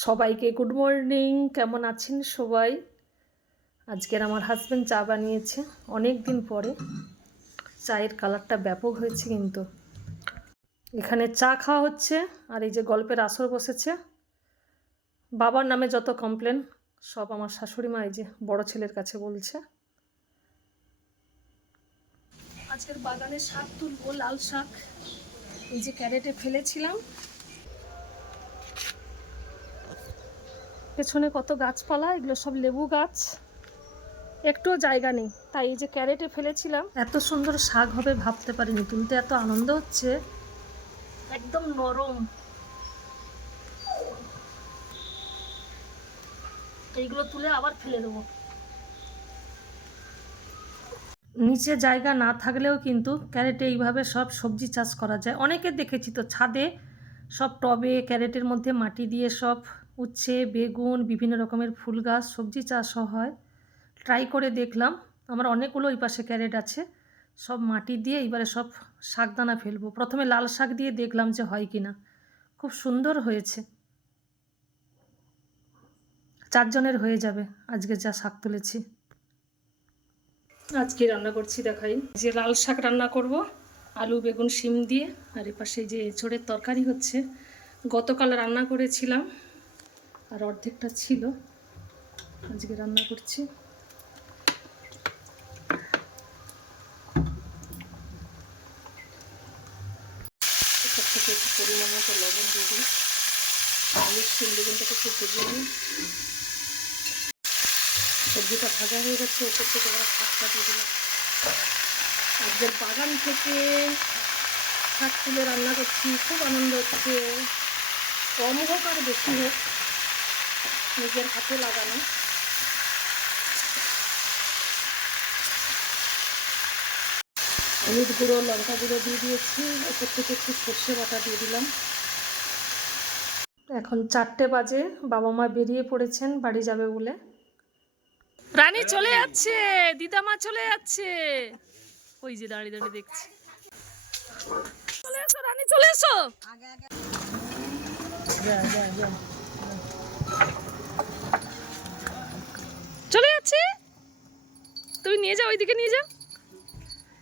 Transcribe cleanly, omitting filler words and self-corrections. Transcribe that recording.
সবাইকে good morning. কেমন আছেন সবাই? আজকের আমার হাজব্যান্ড চা বানিয়েছে অনেক দিন পরে। চায়ের কালারটা ব্যাপক হয়েছে কিন্তু। এখানে চা খাওয়া হচ্ছে আর এই যে গল্পের আসর বসেছে। বাবার নামে যত কমপ্লেন সব আমার শাশুড়ি মা এই যে বড় ছেলের কাছে বলছে। আজকের বাগানে শাক তুলবো, লাল শাক। এই যে ক্যারেটে ফেলেছিলাম। পেছনে কত গাছপালা, এগুলো সব লেবু গাছ। একটুও জায়গা নেই, তাই এই যে ক্যারেটে ফেলেছিলাম। এত সুন্দর শাক হবে ভাবতে পারিনি, তুলতে এত আনন্দ হচ্ছে। একদম নরম। এইগুলো তুলে আবার ফেলে দেবো। নিচে জায়গা না থাকলেও কিন্তু ক্যারেটে এইভাবে সব সবজি চাষ করা যায়। অনেকে দেখেছি তো ছাদে সব টবে ক্যারেটের মধ্যে মাটি দিয়ে সব উচ্ছে, বেগুন, বিভিন্ন রকমের ফুল গাছ, সবজি চাষও হয়। ট্রাই করে দেখলাম। আমার অনেকগুলো ওই পাশে ক্যারেট আছে। সব মাটি দিয়ে এবারে সব শাকদানা ফেলবো। প্রথমে লাল শাক দিয়ে দেখলাম যে হয় কি না। খুব সুন্দর হয়েছে। 4 জনের হয়ে যাবে আজকে যা শাক তুলেছি। আজকে রান্না করছি দেখাই। যে লাল শাক রান্না করব আলু, বেগুন, শিম দিয়ে। আর এপাশে যে এঁচোড়ের তরকারি হচ্ছে। গতকাল রান্না করেছিলাম আর অর্ধেকটা ছিল, আজকে রান্না করছি। এসব থেকে একটু পরিমাণ মতো লবণ দিয়ে দিই। আলুর শিম বেগুনটাকে একটু ভেজে নিই। সবজিটা ভাজা হয়ে গেছে, ওপর থেকে আবার শাকটা দিয়ে দিলাম। আজকের বাগান থেকে শাক তুলে রান্না করছি, খুব আনন্দ হচ্ছে। কম হোক আর বেশি হোক, নিজের হাতে লাগানো। হলুদ গুঁড়ো, লঙ্কা গুঁড়ো দিয়ে দিয়েছি, ওপর থেকে একটু সর্ষে বাটা দিয়ে দিলাম। এখন 4টে বাজে, বাবা মা বেরিয়ে পড়েছেন বাড়ি যাবে বলে। রানী চলে যাচ্ছে, দিদামা চলে যাচ্ছে। ওই যে দাঁড়িয়ে দাঁড়িয়ে দেখছি। চলে এসো রানী, চলে এসো। চলে যাচ্ছে, তুমি নিয়ে যাও, ওইদিকে নিয়ে যাও।